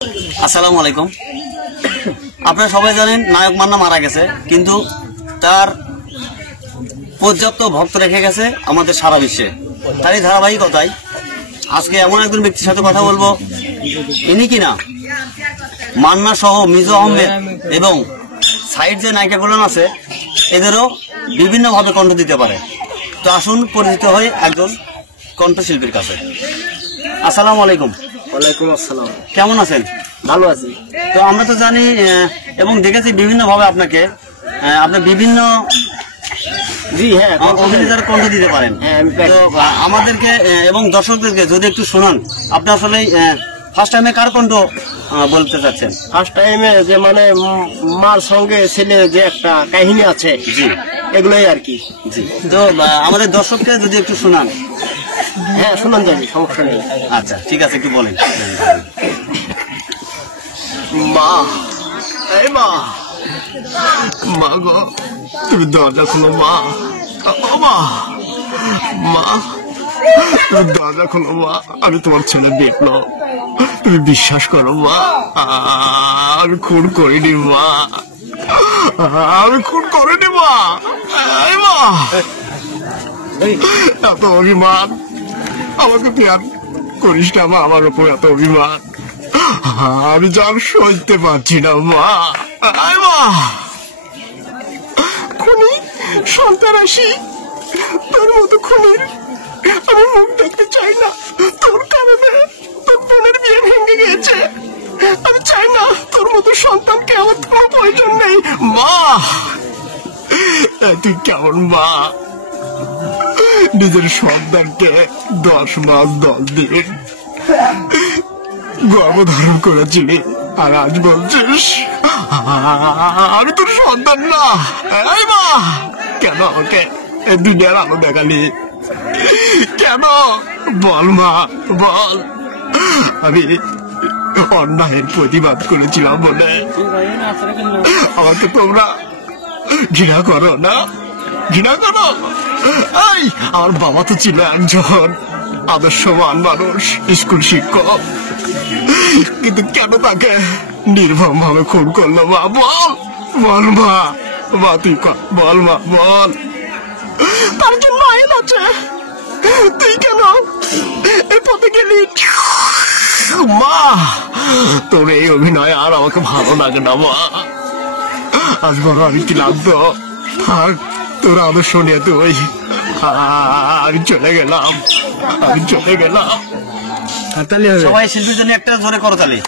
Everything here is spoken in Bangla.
আসসালামু আলাইকুম। আপনারা সবাই জানেন নায়ক মান্না মারা গেছে, কিন্তু তার পর্যাপ্ত ভক্ত রেখে গেছে আমাদের সারা বিশ্বে। তারই ধারাবাহিকতায় আজকে এমন একজন ব্যক্তির সাথে কথা বলবো, ইনি কিনা মান্না সহ মিজু আহমেদ এবং সাইড যে নায়িকাগুলো আছে এদেরও বিভিন্নভাবে কণ্ঠ দিতে পারে। তো আসুন পরিচিত হয়ে একজন কণ্ঠশিল্পীর কাছে। আসসালামু আলাইকুম। ওয়ালাইকুম আসসালাম। কেমন আছেন? ভালো আছি। তো আমরা তো জানি এবং দেখেছি বিভিন্নভাবে আপনাকে, আপনি বিভিন্ন অভিনেতার কণ্ঠ দিতে পারেন। তো আমাদেরকে এবং দর্শকদেরকে যদি একটু শোনান, আপনি আসলে ফার্স্ট টাইমে কার কণ্ঠ বলতে চাচ্ছেন? ফার্স্ট টাইমে যে মানে মার সঙ্গে ছেলে যে একটা কাহিনী আছে, জি, এগুলোই আর কি। জি। তো আমাদের দর্শককে যদি একটু শোনান। হ্যাঁ, শোনান যাবে, সমস্যা নেই। আচ্ছা, ঠিক আছে, একটু বলেন। মা, এই মা, মা গো, তুমি দরজা খুলো মা। ও মা, মা, তুমি দরজা খুলো মা। আমি তোমার ছেলে দেখলো, তুমি বিশ্বাস করো মা, আমি খুন করিনি মা, আমি খুন করিনি মা। এই মা, এত অভিমান আমাকে প্রেম করিস না মা, আমার উপর এত অভিমান আমি যা সইতে পারছি না মা। খুনি সন্তান আসি, তোর মতো খুনির আমি মুখ দেখতে চাই না। তোর কারণে তোর বোনের বিয়ে ভেঙে গিয়েছে, আমি চাই না তোর মতো সন্তানকে, আমার কোনো প্রয়োজন নেই মা। তুই কেমন মা, নিজের সন্তানকে 10 মাস 10 দিন গর্ভধারণ করেছিলি, আর আজ বলছিস আমি তোর সন্তান না। এই মা, কেন আমাকে দুনিয়ার আলো দেখালি? কেন বল মা, বল। আমি অন্যায়ের প্রতিবাদ করেছিলাম বলে আমাকে তোমরা ঘৃণা করো না? ঘৃণা করো? এই আমার বাবা তো ছিল একজন আদর্শবান মানুষ, স্কুল শিক্ষক, কিন্তু কেন তাকে নির্মম ভাবে খুন করলো মা? বল, বল মা, মা তুই বল মা, বল। তার জন্য আইন আছে, তুই কেন এই পথে গেলি? মা, তোর এই অভিনয় আর আমাকে ভালো লাগে না মা। আজ বলো আমি ক্লান্ত, আর তোর আদর্শ নিয়ে তুই আমি চলে গেলাম, আমি চলে গেলাম। সবাই শিল্পীর জন্য একটা জোরে করতালি।